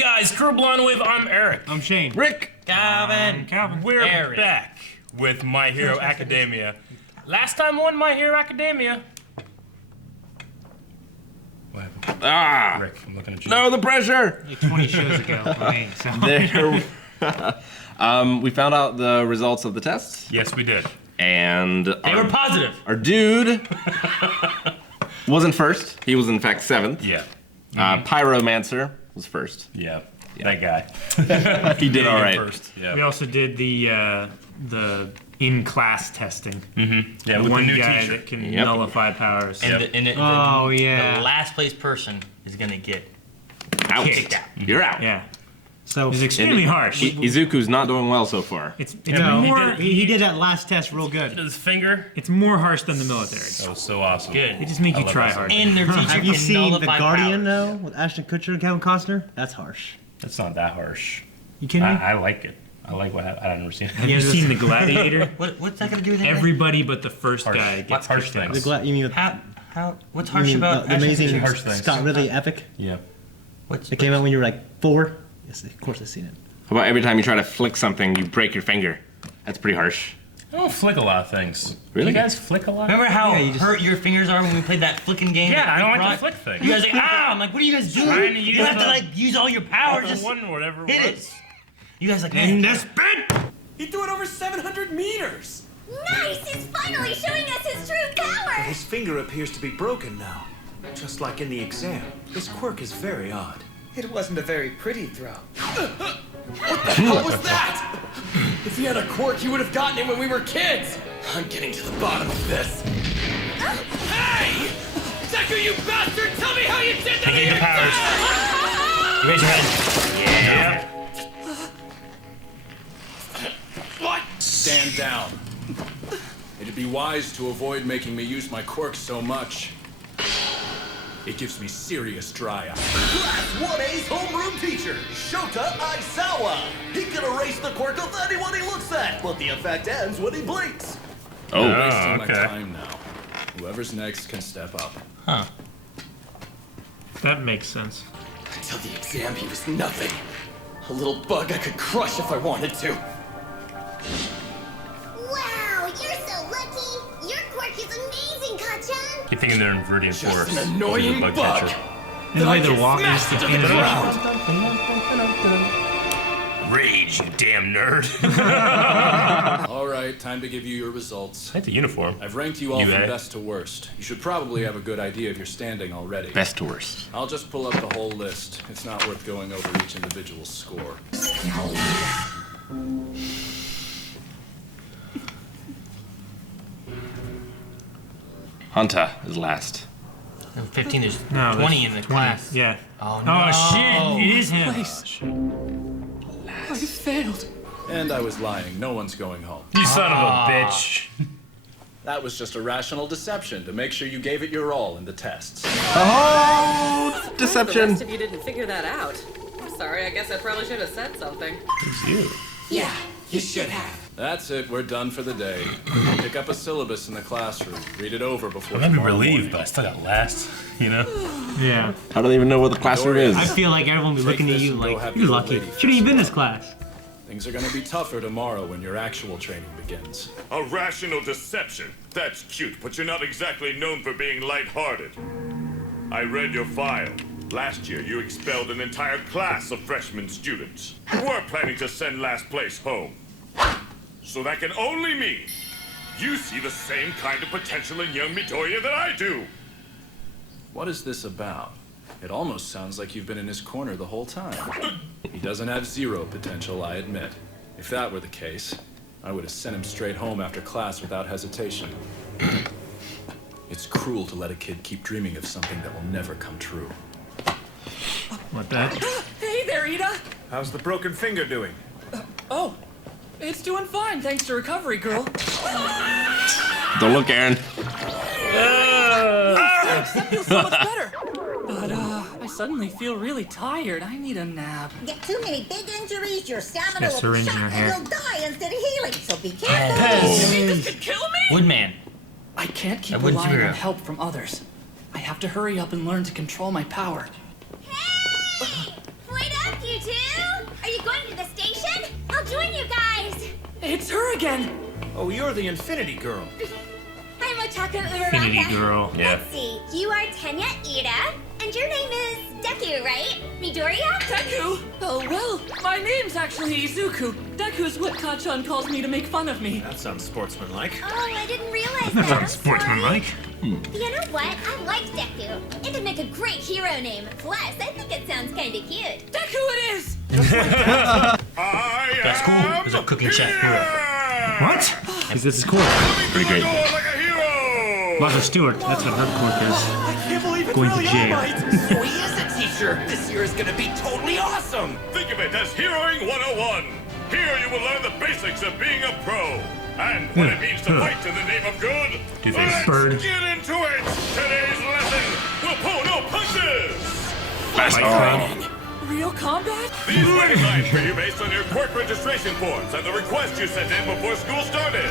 guys, Crew Blonde Wave, I'm Eric. I'm Shane. Rick. Calvin. We're Eric. back with My Hero Academia. Last time on My Hero Academia. What happened? Rick, I'm looking at you. No, the pressure. Like 20 shows ago for me, so. We found out the results of the tests. Yes, we did. And They were positive. Our dude wasn't first. He was in fact 7th. Yeah. Pyromancer was first. Yeah. That guy. He did all right. First. Yeah. We also did the in-class testing. Mm-hmm. Yeah, The with one the new guy teacher. that can nullify powers. And, Yep. the last place person is gonna get Out. kicked out. You're out. Yeah. So it's extremely harsh. Izuku's not doing well so far. It's No, more. he did that last test real good. His finger. It's more harsh than the military. That was so awesome. Good. They just make you love try that hard. And their teacher Have you can seen The nullify Guardian, powers. though, with Ashton Kutcher and Kevin Costner? That's harsh. That's not that harsh. You kidding me? I like it. I like what happened. I've never seen it. Have you seen The Gladiator? What's that gonna do with anything? Everybody but the first Harsh. guy gets Harsh kicked out. things. You mean with What's you harsh mean about the Ashton amazing Kutcher? Harsh things. Scott Ridley epic? Yeah. What's It came out when you were like 4? Yes, of course I've seen it. How about every time you try to flick something, you break your finger? That's pretty harsh. I don't flick a lot of things. Really? You guys flick a lot? Remember how Yeah, you just- hurt your fingers are when we played that flicking game? Yeah, that I don't we like to brought? flick things. You guys like, I'm like, what are you guys doing? Trying to use You have to the- like use all your power. Just one, whatever hit it it. was. You guys like, man, this bit. He threw it over 700 meters! Nice! He's finally showing us his true power! His finger appears to be broken now. Just like in the exam. His quirk is very odd. It wasn't a very pretty throw. What the hell was that? If he had a quirk, he would have gotten it when we were kids! I'm getting to the bottom of this. Hey! Deku, you bastard! Tell me how you did that! Take your powers. You raise your hand. Yeah. What? Stand down. It'd be wise to avoid making me use my quirk so much. It gives me serious dry eye. Class 1A's homeroom teacher, Shota Aisawa. He can erase the quirk of anyone he looks at, but the effect ends when he blinks. Oh, I'm wasting my okay. time now. Whoever's next can step up. Huh. That makes sense. Until the exam, he was nothing. A little bug I could crush if I wanted to. Wow, you're so lucky! Your quirk is amazing, Kachan! Keep thinking they're in Viridian Just Forest. an annoying Bug bug. catcher. And the way I they're can walking is smash the to the animation. ground. Rage, you damn nerd. All right, time to give you your results. I like the uniform. I've ranked you all from UA. best to worst. You should probably have a good idea of your standing already. best to worst. I'll just pull up the whole list. It's not worth going over each individual's score. Hunter is last. 15, there's No, 20 in there's the class. Yeah. Oh no. Oh shit! It is him. I failed. And I was lying. No one's going home. You son of a bitch. That was just a rational deception to make sure you gave it your all in the tests. Oh, The deception. rest of you didn't figure that out. I'm sorry, I guess I probably should have said something. It's you. Yeah, you should have. That's it. We're done for the day. Pick up a syllabus in the classroom. Read it over before I might be tomorrow relieved, morning. but I still got last. You know? Yeah. I don't even know what the classroom is. I feel like everyone will be Take looking at this you and go like, have you're your lucky. lady Shouldn't even been in this class. Things are going to be tougher tomorrow when your actual training begins. A rational deception. That's cute, but you're not exactly known for being lighthearted. I read your file. Last year, you expelled an entire class of freshman students. You were planning to send last place home. So that can only mean you see the same kind of potential in young Midoriya that I do. What is this about? It almost sounds like you've been in his corner the whole time. He doesn't have zero potential, I admit. If that were the case, I would have sent him straight home after class without hesitation. It's cruel to let a kid keep dreaming of something that will never come true. What that? Hey there, Ida. How's the broken finger doing? Oh, it's doing fine thanks to recovery, girl. Don't look, Aaron. That feels so much better. But I suddenly feel really tired. I need a nap. Get too many big injuries, your stamina Got a will syringe be in her shot hair. and you'll die instead of healing, so be careful! You mean this could kill me? Woodman. I can't keep That wouldn't relying superhero. on help from others. I have to hurry up and learn to control my power. Hey! Wait up, you It's her again! Oh, you're the Infinity Girl. I'm Otaka Infinity Uraraka. girl. Yeah. Let's see. You are Tenya Ida, and your name is Deku, right? Midoriya? Deku? Oh, well, my name's actually Izuku. Deku's what Kacchan calls me to make fun of me. That sounds sportsmanlike. Oh, I didn't realize that. I'm Sportsmanlike. sorry. You know what? I like Deku. It'd make a great hero name. Plus, I think it sounds kind of cute. Deku it is! That's cool. He's a cooking chef hero. What? Because this is cool. Pretty great. Like a hero! Martha Stewart. That's what her quirk is. I can't believe it's Going to really jail. All Might. So he is a teacher. This year is gonna be totally awesome. Think of it as Heroing 101. Here you will learn the basics of being a pro. And what it means to fight in the name of good. Do they Let's bird? get into it! Today's lesson will pull no punches! Real combat? These were designed for you based on your quirk registration forms and the request you sent in before school started.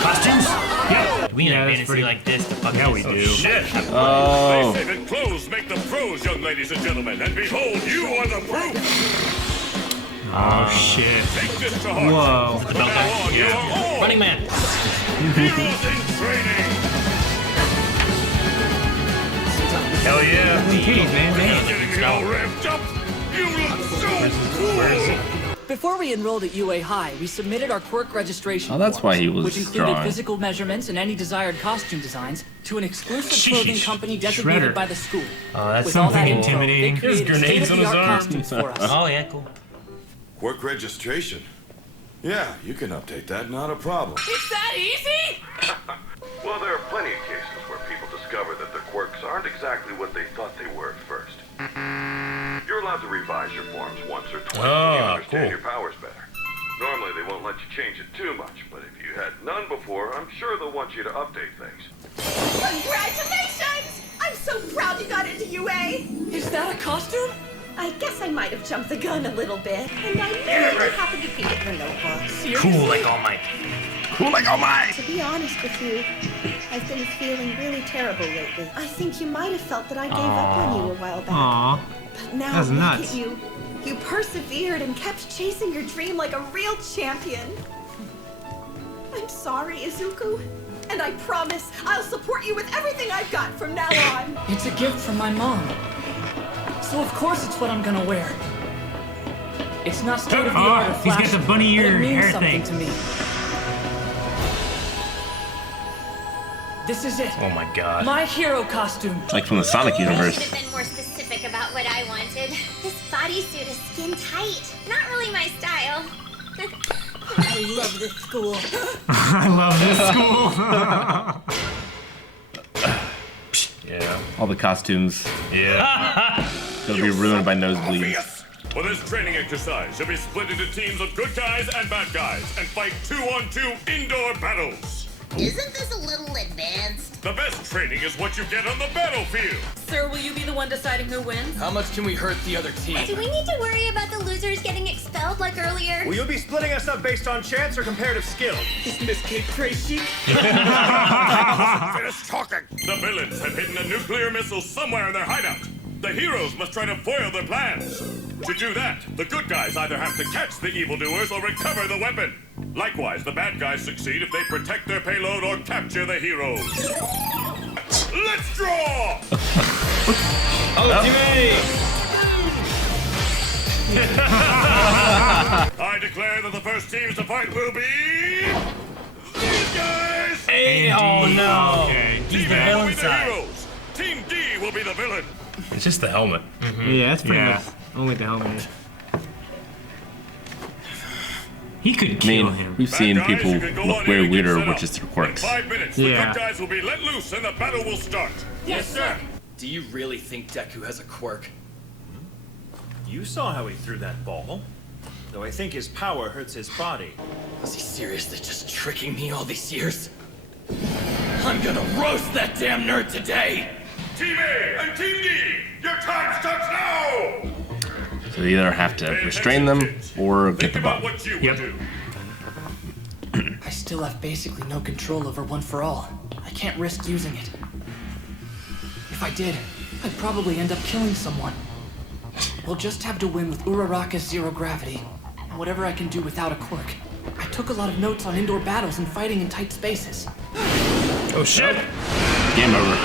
Costumes? Yeah. We in Yeah, a that's fantasy pretty- like this to fucking Yeah, we do. Shit. Oh. They say that clothes make the pros, young ladies and gentlemen, and behold, you are the proof! Oh shit. Take this to heart. Whoa. From now on, you are all Running Man. heroes in training! Hell yeah. Kitties, man. Getting me all revved up? You look so cool! Before we enrolled at UA High, we submitted our quirk registration Oh, that's why he was which included drawing. physical measurements and any desired costume designs to an exclusive clothing company designated Shredder. by the school. Oh, that's With all that something info, intimidating. they There's created grenades on his state-of-the-art arm. costumes for us. Oh, yeah, cool. Quirk registration? Yeah, you can update that, not a problem. It's that easy? Well, there are plenty of cases where people discover that their quirks aren't exactly what they thought they were at first. You're allowed to revise your forms once or twice when you understand cool. your powers better. Normally, they won't let you change it too much, but if you had none before, I'm sure they'll want you to update things. Congratulations! I'm so proud you got into UA! Is that a costume? I guess I might have jumped the gun a little bit, and I knew you happened to be in the notebook. Cool like All Might. Cool like all my. To be honest with you, I've been feeling really terrible lately. I think you might have felt that I gave up on you a while back. Aw. But now That's look nuts. at you. You persevered and kept chasing your dream like a real champion. I'm sorry, Izuku. And I promise I'll support you with everything I've got from now on. It's a gift from my mom. So of course it's what I'm gonna wear. It's not state of the art or Oh, he's got flashy, the bunny but ear it means hair something thing. to me. This is it. Oh my god. My hero costume. Like from the Sonic I should universe. have been more specific about what I wanted. This bodysuit is skin tight. Not really my style. I love this school. I love this school. Yeah. All the costumes. Yeah. They'll be ruined by nosebleeds. For this training exercise, you'll be split into teams of good guys and bad guys and fight 2-on-2 indoor battles. Isn't this a little advanced? The best training is what you get on the battlefield. Sir, will you be the one deciding who wins? How much can we hurt the other team? Do we need to worry about the losers getting expelled like earlier? Will you be splitting us up based on chance or comparative skill? Isn't this kid crazy? Finish talking. The villains have hidden a nuclear missile somewhere in their hideout. The heroes must try to foil their plans. To do that, the good guys either have to catch the evildoers or recover the weapon. Likewise, the bad guys succeed if they protect their payload or capture the heroes. Let's draw! I declare that the first teams to fight will be... these guys! Hey, oh no. Okay. He's Team the A will villain be the side. heroes. Team D will be the villain. It's just the helmet. Yeah, that's pretty Yeah. much only the helmet. He could I kill mean, him. we've seen Bad guys, people you can go look on way in and get weirder set with up. just their In quirks. 5 minutes, the Yeah. good guys will be let loose and the battle will start. Yes, sir. Do you really think Deku has a quirk? You saw how he threw that ball. Though I think his power hurts his body. Is he seriously just tricking me all these years? I'm gonna roast that damn nerd today! Team A and Team D, your time starts now! So they either have to restrain them or get the bomb. What you Yep. will do. I still have basically no control over One for All. I can't risk using it. If I did, I'd probably end up killing someone. We'll just have to win with Uraraka's zero gravity, and whatever I can do without a quirk. I took a lot of notes on indoor battles and fighting in tight spaces. Oh shit! Game over.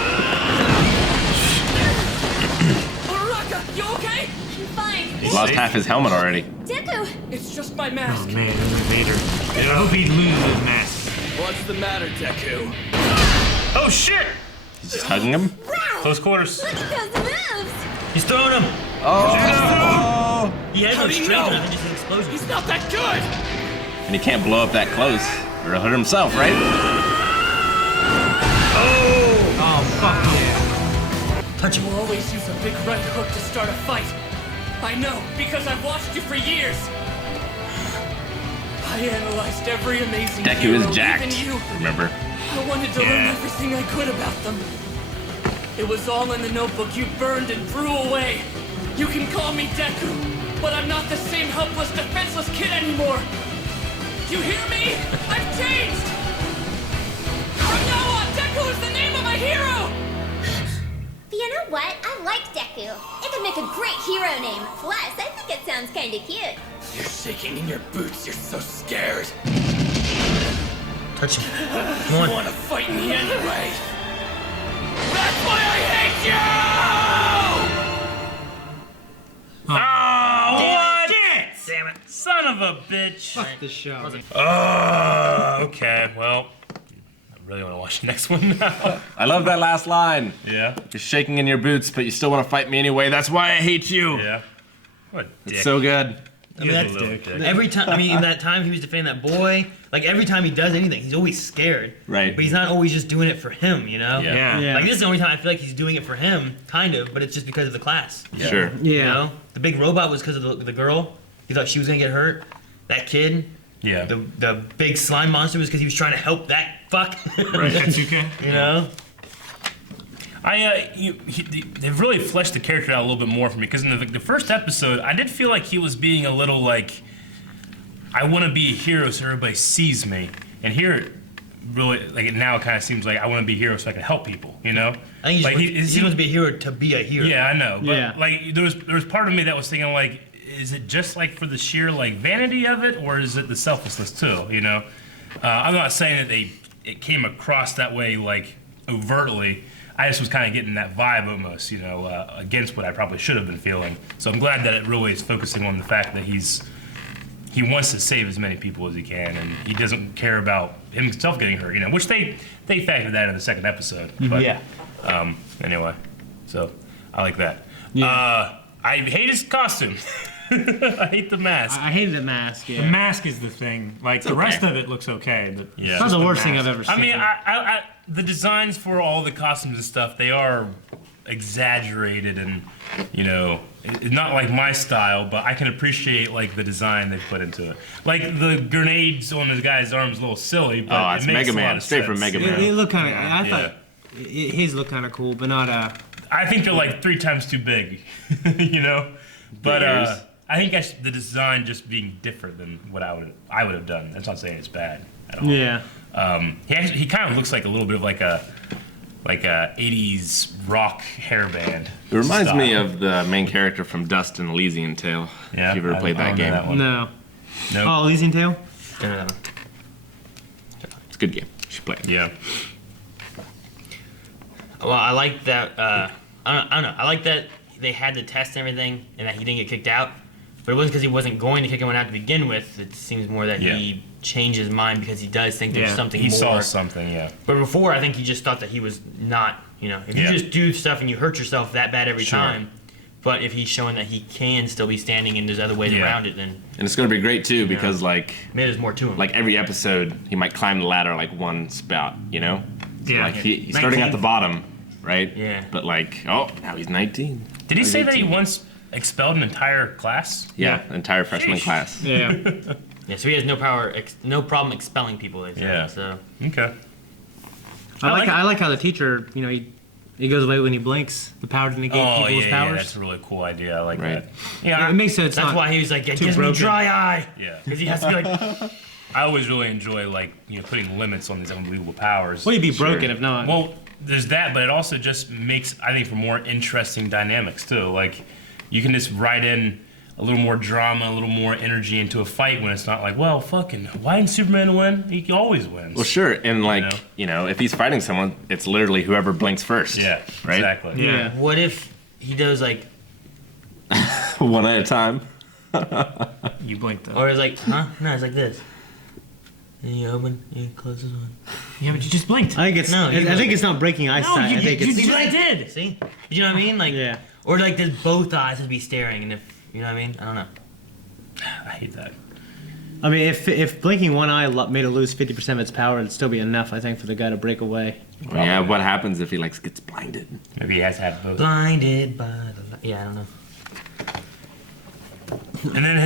Uraraka, you okay? I'm fine. He lost half his helmet already. Deku! It's just my mask. Oh man, it was Vader. I hope he loses his mask. What's the matter, Deku? Oh shit! He's just hugging him. Close quarters. Look at those moves! He's throwing him. Oh! He had How no do you strength, know? and I think just an explosion. He's not that good! And he can't blow up that close. Or hurt himself, right? Oh, fuck yeah. Touch him. You always use a big right hook to start a fight. I know, because I've watched you for years. I analyzed every amazing Deku hero, is jacked. even you. Remember? I wanted to learn everything I could about them. It was all in the notebook you burned and threw away. You can call me Deku, but I'm not the same helpless, defenseless kid anymore. You hear me? I've changed! From now on, Deku is the name of a hero! You know what? I like Deku. It could make a great hero name. Plus, I think it sounds kinda cute. You're shaking in your boots. You're so scared. Touch him. You want to fight me anyway? That's why I hate you! Oh, what? Damn it. Son of a bitch. Fuck the show. Okay, well, I really want to watch the next one now. I love that last line. Yeah? You're shaking in your boots, but you still want to fight me anyway. That's why I hate you. Yeah. What a dick. It's so good. I mean, that's every time. I mean, in that time he was defending that boy. Like every time he does anything, he's always scared. Right. But he's not always just doing it for him, you know? Yeah. Like this is the only time I feel like he's doing it for him, kind of. But it's just because of the class. Sure. You Yeah. know, the big robot was because of the girl. He thought she was gonna get hurt. That kid. Yeah. The big slime monster was because he was trying to help that fuck. Right, Katsuke. You know. They've really fleshed the character out a little bit more for me because in the first episode, I did feel like he was being a little like, I want to be a hero so everybody sees me. And here, really, like now it kind of seems like I want to be a hero so I can help people. You know? I think like he wants to be a hero to be a hero. Yeah, I know. But Yeah. like there was part of me that was thinking like, is it just like for the sheer like vanity of it, or is it the selflessness too? You know? I'm not saying that it came across that way like overtly. I just was kind of getting that vibe almost, you know, against what I probably should have been feeling. So I'm glad that it really is focusing on the fact that he wants to save as many people as he can, and he doesn't care about himself getting hurt, you know, which they factored that in the second episode. But, Yeah. Anyway, so I like that. Yeah. I hate his costume. I hate the mask. I hated the mask, The yeah. mask is the thing. Like, the rest of it looks okay. But Yeah. It's not the worst thing I've ever seen. I mean, the designs for all the costumes and stuff, they are exaggerated and, you know, it's not like my style, but I can appreciate like the design they put into it. Like the grenades on the guy's arms, a little silly, but Oh, it it's makes Mega a lot Man. of Straight from sense. Mega Man. It looked kind of. I Yeah. thought his looked kind of cool, but not I think they're like 3 times too big, you know. But Ears. I think that's the design just being different than what I would have done. That's not saying it's bad at all. Yeah. He kind of looks like a little bit of like a 80s rock hairband. It reminds me style. of the main character from Dust and Elysian Tale. Yeah, If you've ever played I that don't know game. that one. No. Nope. Oh, Elysian Tale? It's a good game. You should play it. Yeah. Well, I like that. I don't know. I like that they had the test and everything, and that he didn't get kicked out. But it wasn't because he wasn't going to kick anyone out to begin with. It seems more that he changed his mind because he does think there's something he more. saw something, yeah. But before, I think he just thought that he was not. You know, if Yeah. you just do stuff and you hurt yourself that bad every Sure. time. But if he's showing that he can still be standing and there's other ways Yeah. around it, then And it's going to be great too because like maybe there's more to him. like every episode he might climb the ladder like one spout, you know? So, Yeah. like he's starting at the bottom, right? Yeah. But like, oh, now he's 19. Did he Now he's say that he 18. once expelled an entire class? Yeah, entire freshman Sheesh. class. Yeah. Yeah, so he has no problem expelling people. They say. Yeah. So Okay. I like how the teacher, you know, he goes away when he blinks. The power to negate Oh, people's yeah, powers. that's a really cool idea. I like Right. that. Yeah, It makes sense. that's why he was like, it gives me broken. dry eye. Yeah. Because he has to be like, I always really enjoy like, you know, putting limits on these unbelievable powers. Well, you'd be broken if not. Well, there's that, but it also just makes, I think, for more interesting dynamics too. Like, you can just write in, a little more drama, a little more energy into a fight when it's not like, well, fucking, why didn't Superman win? He always wins. Well, sure, and like if he's fighting someone, it's literally whoever blinks first. Yeah, right. exactly. Yeah. What if he does like, One at a time. You blinked though. or is like, huh? No, it's like this. And you open, you close this one. Yeah, but you just blinked. I think it's. No, you I think it's not breaking eyesight. I think it's. you I did. See? You know what I mean? Like, Yeah. Or like, does both eyes have to be staring? And if you know what I mean? I don't know. I hate that. I mean, if blinking one eye made it lose 50% of its power, it'd still be enough, I think, for the guy to break away. Yeah, what happens if he gets blinded? Maybe he has to have both. Blinded by the light. Yeah, I don't know. And then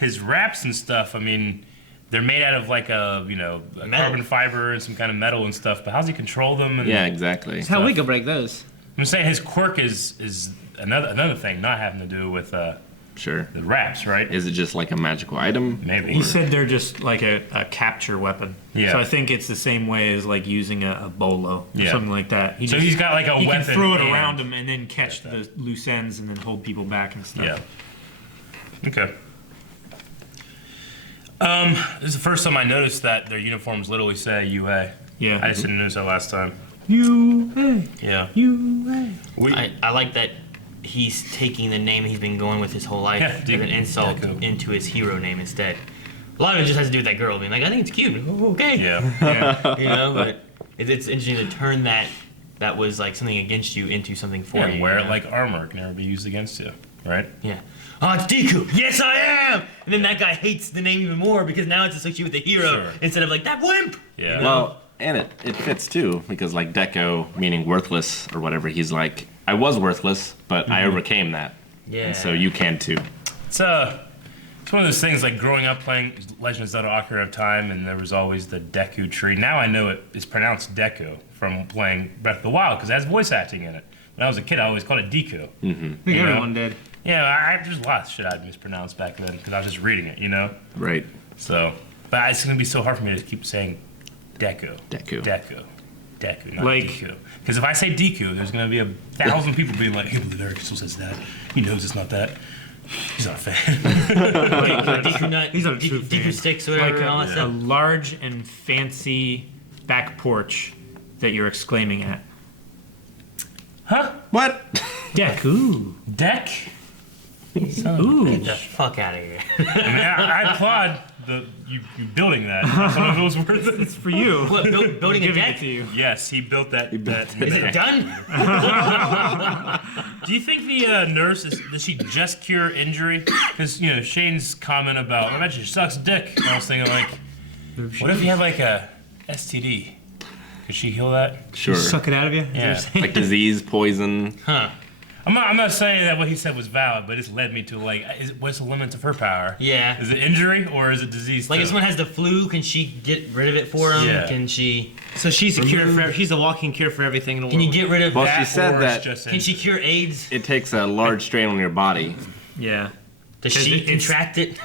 his wraps and stuff, I mean, they're made out of like a carbon fiber and some kind of metal and stuff, but how's he control them? And Yeah, exactly. How we could break those? I'm saying his quirk is another thing, not having to do with Sure. the wraps, right? Is it just like a magical item? Maybe. He said they're just like a capture weapon. Yeah. So I think it's the same way as like using a bolo or Yeah. something like that. So he's got like a he weapon can throw it and- around him and then catch the loose ends and then hold people back and stuff. Yeah. Okay. This is the first time I noticed that their uniforms literally say UA. Yeah. I just didn't notice that last time. UA. Yeah. UA. I like that he's taking the name he's been going with his whole life Yeah, as an insult Deku. into his hero name instead. A lot of it just has to do with that girl being like, I think it's cute. Oh, okay. Yeah. You know, but it's interesting to turn that was like something against you into something for Yeah, you. wear you it know? like armor. It can never be used against you, right? Yeah. Oh, it's Deku. Yes, I am. And then that guy hates the name even more because now it's associated with the hero Sure. instead of like that wimp. Yeah. You know? Well, and it fits too, because like Deco, meaning worthless or whatever, he's like, I was worthless, but I overcame that. Yeah. And so you can too. It's one of those things like growing up playing Legend of Zelda: Ocarina of Time, and there was always the Deku tree. Now I know it is pronounced Deku from playing Breath of the Wild because it has voice acting in it. When I was a kid, I always called it Deku. I think everyone did. Yeah, there's a lot of shit I'd mispronounced back then because I was just reading it, you know. Right. So, but it's gonna be so hard for me to keep saying Deku. Deku. Deku. Deku, not Like- Deku. Because if I say Deku, there's gonna be 1,000 people being like, "Hey, believe Eric still says that. He knows it's not that. He's not a fan." Deku nut. He's not a true Deku fan. sticks, whatever. Like all that a stuff. large and fancy back porch that you're exclaiming at. Huh? What? Deku. Deck? Ooh. Get the fuck out of here. I mean, I applaud you building that. I don't know if it was worth it. It's for you. What, building a Giving deck? it to you. Yes, he built that. Is it done? Do you think the nurse does she just cure injury? Because Shane's comment about I bet you sucks dick. I was thinking like, what if you had like a STD? Could she heal that? Sure. Suck it out of you? Yeah. Like disease, poison. Huh. I'm not saying that what he said was valid, but it's led me to like, what's the limits of her power? Yeah. Is it injury or is it disease? Like too? if someone has the flu, can she get rid of it for him? Yeah. Can she? So she's a cure for. She's a walking cure for everything in the world. Can you get rid of Well, that? she said or it's that just Can she cure AIDS? it takes a large strain on your body. Yeah. Does 'Cause she it's- contract it?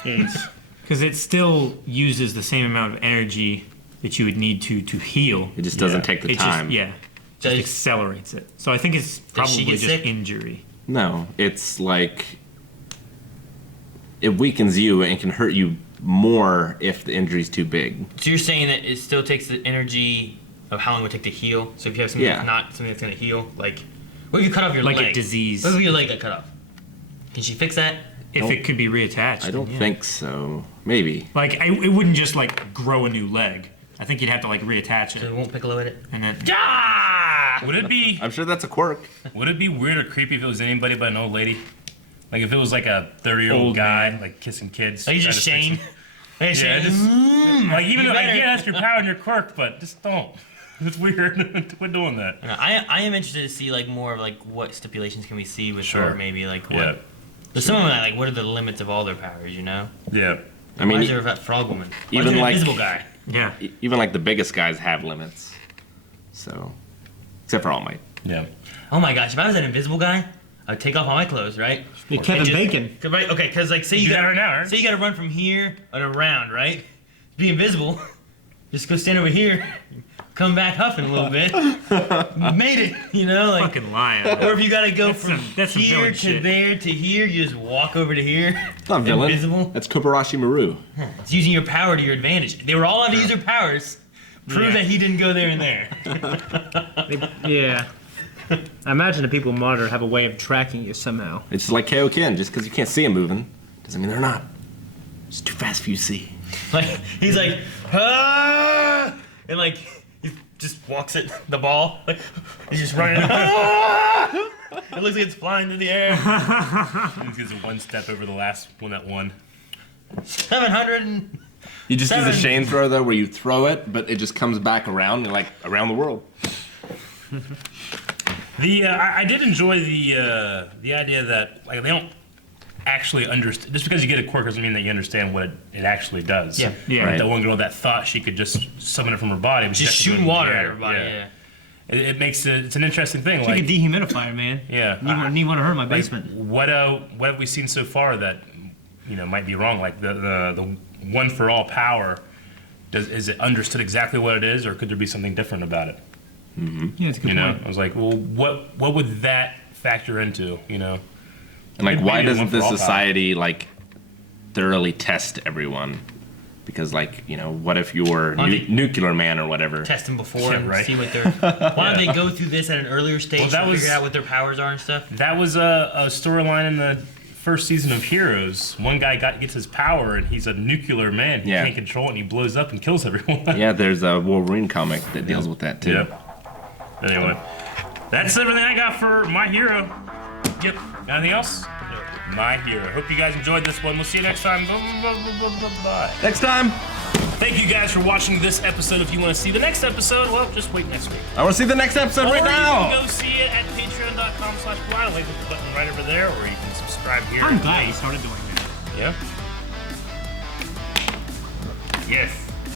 Because it still uses the same amount of energy that you would need to heal. It just doesn't take the It time. just Does- accelerates it. So I think it's Does probably she get just sick? injury. No, it's like it weakens you and can hurt you more if the injury's too big. So you're saying that it still takes the energy of how long it would take to heal? So if you have something Yeah. that's not something that's gonna heal, like what if you cut off your Like a leg? disease. What if your leg got cut off? Can she fix that? If Nope. it could be reattached. I don't then yeah. think so. Maybe. Like it wouldn't just like grow a new leg. I think you'd have to like reattach So it it won't Piccolo at it? and then. Would it be I'm sure that's a quirk. Would it be weird or creepy if it was anybody but an old lady? Like if it was like a 30-year-old Old guy man. like kissing kids. Are you trying just to fix Shane? them. Hey, Yeah, Shane. just like even You though like, better. yeah, that's your power and your quirk, but just don't. It's weird. Quit doing that. I am interested to see like more of like what stipulations can we see with Sure. her, maybe like what. Yeah. There's some of them that, like what are the limits of all their powers, you know? Yeah. I mean, Why is there that frog woman? Why even is there an like- invisible guy? Yeah. even like the biggest guys have limits. So, except for All Might. Yeah. Oh my gosh, if I was an invisible guy, I'd take off all my clothes, right? You're Kevin And just- Bacon. Right, okay, because like say You you do that got right now, right? say you got to run from here and around, right? Be invisible. Just go stand over here. come back huffing a little bit. Made it, you know, like. Fucking lion. Or if you gotta go from that's some here villain to shit. there to here, you just walk over to here. It's not villain. Invisible. That's Kobayashi Maru. It's using your power to your advantage. They were all allowed to use their powers. Prove that he didn't go there and there. Yeah. I imagine the people in Martyr have a way of tracking you somehow. It's like Kaioken. Just because you can't see them moving doesn't mean they're not. It's too fast for you to see. Like he's like, ah! And like he just walks at the ball. Like he's just running. Ah! It looks like it's flying through the air. He gets one step over the last one that won. 700 and. You just use a chain throw though, where you throw it, but it just comes back around, like around the world. I did enjoy the idea that like they don't actually understand. Just because you get a quirk doesn't mean that you understand what it actually does. Yeah. Yeah. Right. Right. That one girl that thought she could just summon it from her body, but Just she shooting actually water yeah, at everybody. Yeah. It makes it's an interesting thing. It's Like like a dehumidifier, man. yeah, Need one of her in my like, basement. what have we seen so far that might be wrong? Like the one for all power. Is it understood exactly what it is, or could there be something different about it? Yeah, it's a good point. I was like, well, what would that factor into? And like, Maybe why one doesn't for the all power. society like thoroughly test everyone? Because like, what if you're nuclear man or whatever? Test them before Yeah, and right. see what they're. Why don't they go through this at an earlier stage that to was- figure out what their powers are and stuff? That was a storyline in the first season of Heroes. One guy gets his power, and he's a nuclear man. He Yeah. can't control it, and he blows up and kills everyone. Yeah, there's a Wolverine comic that deals with that too. Yep. Anyway, that's everything I got for My Hero. Yep. Anything else? My Hero. Hope you guys enjoyed this one. We'll see you next time. Bye. Next time, Thank you guys for watching this episode. If you want to see the next episode, well, just wait next week. I want to see the next episode Or right you now. can go see it at patreon.com/blind. Link the button right over there, or you can subscribe here. I'm glad you started doing that. Yeah? Yes.